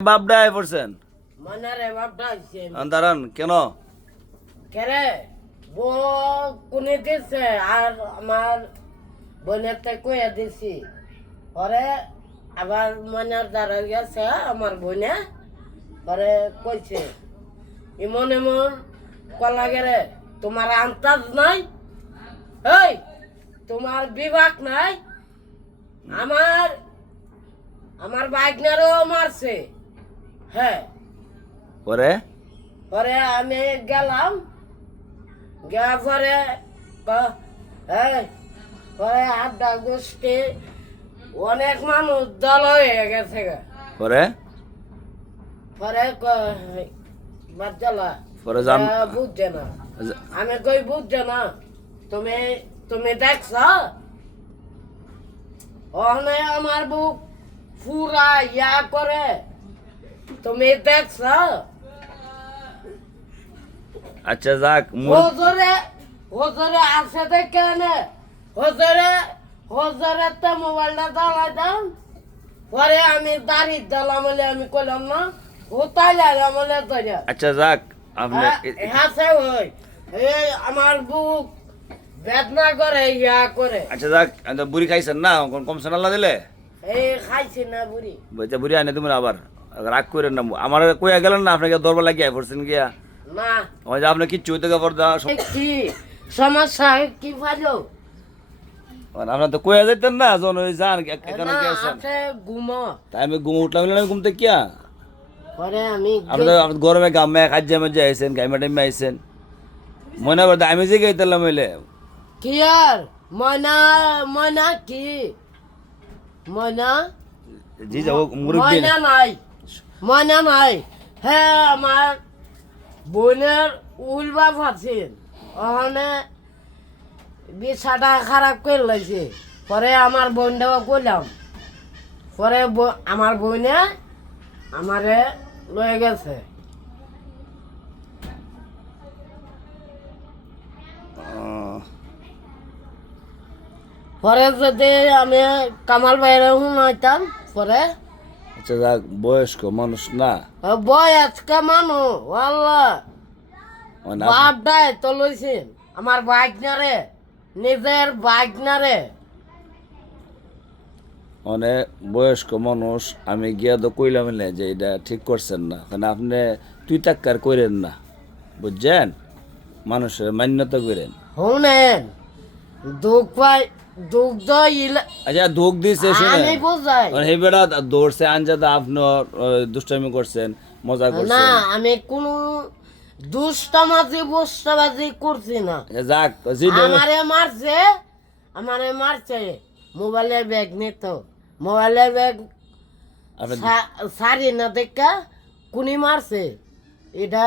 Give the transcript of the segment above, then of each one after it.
আয় পড়ছেন। মনারে দাঁড়ান কেন? কেরে বউ কোনে দিছে আর আমার বোনের তে কইয়া দিছি। পরে আবার মনের দ্বারা গেছে আমার বোনে। পরে কইছে এমন এমন কলা গেরে তোমার আন্তাজ নাই? এই তোমার বিভাগ নাই? আমার আমার বাইকনারও মারছে। হ্যাঁ। পরে? পরে আমি গেলাম যাওয়ার পরে পরে আড্ডা গোষ্ঠী অনেক মানুষ দল হয়ে গেছে পরে? পরে পরে বুঝছে না। আমি কই বুঝছে না। তুমি তুমি দেখছ? ওখানে আমার বুক পুরা ইয়া করে। তুমি দেখছ আচ্ছা যাক হজরে হজরে আছে দেখে নে হজরে হজরে তো মোবাইলটা দাঁড়াই দাম পরে আমি দাঁড়ি দিলাম বলে আমি কইলাম না ধরে আচ্ছা যাক আপনি ওই আমার বুক বেদনা করে ইয়া করে আচ্ছা যাক বুড়ি খাইছেন না কোন কমছেন আল্লাহ দিলে এই খাইছি না বুড়ি বুড়ি আনে তুমি আবার রাগ করেন না। আমার কইয়া গেলেন না আপনাকে দরবার লাগিয়ে পড়ছেন গিয়া। না। ওই যে আপনি কিচ্ছু হইতে গেবার দা কি? সমস্যা? কি ভালো? আপনার তো কইয়া যাইতেন না যখন ওই যান এখানে না কি আছেন আছে ঘুমো। তাই আমি ঘুম উঠলাম না ঘুম থেকে কিয়া পরে আমি আপনি আপনি গরমে গামে খাজ্যা মধ্যে আইছেন গাইমা টাইমে আইছেন। মনে করতে আমি যে গাইতাম হইলে। কি আর? ময়না ময়না কি? ময়না? জি যাব মুরব্বী। ময়না নাই। ময়না নাই। হ্যাঁ আমার বোনের উলবা ফাটছেন ওখানে বিছাটা খারাপ করে লাইছে। পরে আমার বোনটাও কইলাম। পরে আমার বোনে আমারে লয়ে গেছে। পরে যদি আমি কামাল বাইরে শুনাইতাম, পরে আচ্ছা যাক বয়স্ক মানুষ না বয়স্ক মানুষ আল্লাহ বাপ দায় তো লইছেন আমার বাইক নিজের বাইক মানে বয়স্ক মানুষ আমি গিয়া তো কইলাম না যে এটা ঠিক করছেন না কারণ আপনি তুই তাক্কার করেন না বুঝছেন মানুষের মান্যতা করেন শুনেন দুঃখ পাই আচ্ছা ধোক দিছে শুনে। বুঝাই। সেই বেড়া দৌড়ছে আনজাদা আপনি দুষ্টামি করছেন মজা না আমি কোনো দুষ্টামাজি বুষ্টাবাজি করছি না। আচ্ছা, যাক আমারে মারছে আমারে মারছে মোবাইলের ব্যাগ নিত মোবাইলের ব্যাগ সারি না দেখা কুনি মারছে। এটা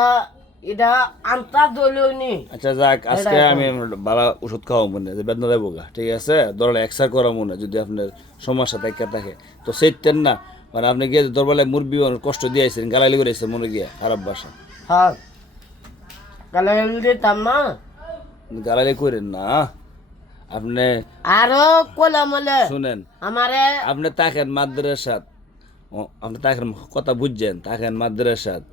এটা আন্তা দলীয় আচ্ছা যাক আজকে আমি বাবা ওষুধ খাওয়া মনে যে বেদনা দেবো ঠিক আছে? দরলে এক্সার করা মনে যদি আপনার সমস্যা থাকে থাকে। তো সেইতেন না মানে আপনি গিয়ে দরবালে মুরবি কষ্ট দিয়েছেন গালালি করেছেন মনে গিয়ে খারাপ বাসা হ্যাঁ। কালে দিতাম না গালালি করেন না। আপনি আরও কোলা মলে শুনেন আমারে আপনি তাকেন মাদ্রাসাত। আপনি তাকেন কথা বুঝছেন তাকেন মাদ্রাসাত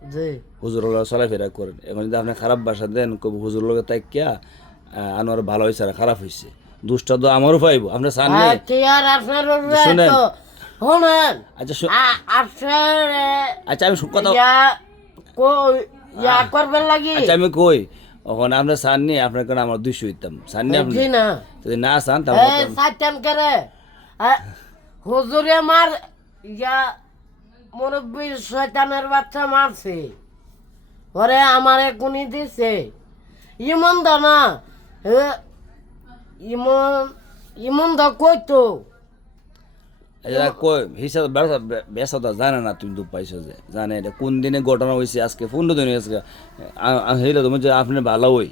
হুজুর চলাফেরা করেন। এখন যদি আপনি খারাপ বাসা দেন কবি হুজুর লোকে তাই কিয়া আনোয়ার ভালো হয়েছে আর খারাপ হয়েছে দুষ্টা তো আমারও পাইব আপনি শুনেন। আচ্ছা আচ্ছা আমি কথা লাগি? আচ্ছা আমি কই ওখানে আপনি চাননি আপনার কারণে আমার দুইশো হইতাম। চাননি আপনি? যদি না চান তাহলে করে? আ- হুজুরে মার ইয়া মুরব্বী শয়তানের বাচ্চা মারছে। ওরে আমারে কুনি দিছে। ইমন দা না ইমন ইমন দা কইতো হিসাব বেসাটা জানে না তুমি দুঃখ পাইছো যে জানে এটা কোন দিনে ঘটনা হয়েছে আজকে পনেরো দিন হয়েছে সেইটা তুমি যে আপনি ভালো হই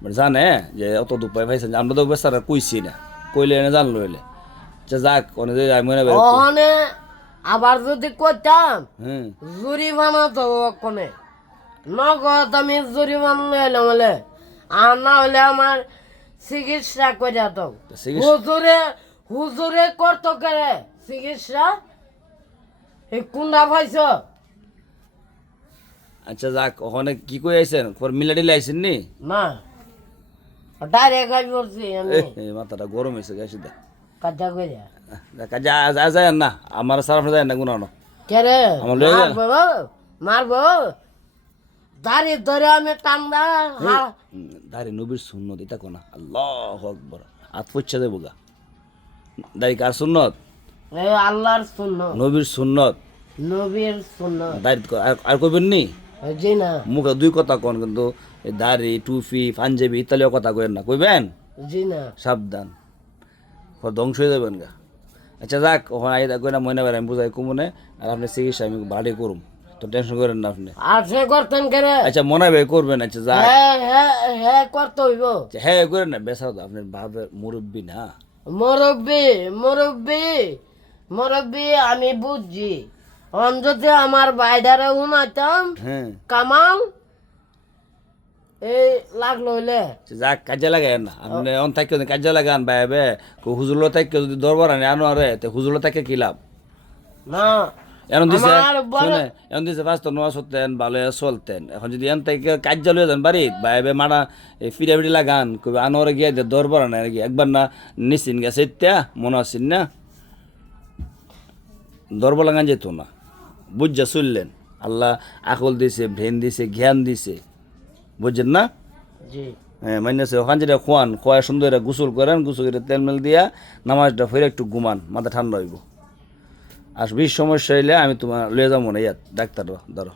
মানে জানে যে অত দুঃখ পাই পাইছেন আমরা তো বেসারা কইছি না কইলে জানলো এলে আচ্ছা যাক অনেক আমি আবার যদি কইতাম হুম। জরিমানা তো কোনে। নগদ আমি জরিমানা লই এলাম বলে আর না হলে আমার চিকিৎসা করে দাও। তো হুজুরে হুজুরে করতো করে চিকিৎসা? এই কুন্ডা পাইছ আচ্ছা যাক ওখানে কি কই আইছেন? পর মিলাডিলে আইছেন নি? না। ডাইরেক্ট আই বলছি আমি। মাথাটা গরম হয়েছে গেছি কাজা কইরা। কাজে আজ যায় না। আমার সারা যায় না গুনানো। কেরে আমার লয়ে যা। মারবো মারবো? দাড়ি ধরে আমি টান্দা দাঁড়ি নবীর সুন্নত এটা কোনা আল্লাহ আকবর। হাত পচ্ছে দেবো গা। দাঁড়ি কার সুন্নত? এই আল্লাহর শূন্য নবীর সুন্নত। নবীর শূন্য দাঁড়ি আর কইবেন নি? জি না। মুখে দুই কথা কন কিন্তু দাড়ি টুপি পাঞ্জাবি ইত্যাদিও কথা কইেন না। কইবেন? জি না। সাবধান। ধ্বংস হয়ে যাবেন গা। আচ্ছা যাক ওখানে আই কই না মনে বেড়ে আমি বুঝাই কমনে আর আপনি চিকিৎসা আমি বাড়ি করুম। তো টেনশন করেন না আপনি। আর সে করতেন কেরে আচ্ছা মনে ভাই করবেন আচ্ছা যাক। হ্যাঁ হ্যাঁ হ্যাঁ করতে হইব। আচ্ছা, হ্যাঁ করেন না বেসার তো আপনার ভাবের মুরব্বী না। মুরব্বী মুরব্বী মুরব্বী আমি বুঝছি। অন্ততে আমার বাইডারে উনাইতাম হ্যাঁ। কামাল এই লাগল হইলে। যাক কাজে লাগায় না। আপনি অন থাকি কাজে লাগান ভাই বে। হুজুলো থাকি যদি দরবার আনে আনো আরে তো হুজুলো থাকে কি লাভ? না। এখন দিছে শুনে এখন দিছে ফার্স্ট নোয়া সতেন ভালো চলতেন। এখন যদি এন থেকে কাজ চালু যান বাড়িত ভাই বে মানা এই ফিরে ফিরে লাগান কবে আনোরে গিয়ে দরবার আনে নাকি একবার না নিশ্চিন গেছে ইত্যা মনে আছেন না? দরবার লাগান যেত না। বুঝছা শুনলেন আল্লাহ আকল দিছে ভ্রেন দিছে জ্ঞান দিছে। বুঝছেন না? হ্যাঁ মাইনাসে ওখান যেটা খোয়ান খোয়া সুন্দর গোসল করেন গোসল করে তেল মেল দিয়া নামাজটা ফিরে একটু ঘুমান মাথা ঠান্ডা হইব। আর বিশ সমস্যা হইলে আমি তোমার লয়ে যাব না ইয়াত ডাক্তার ধরো।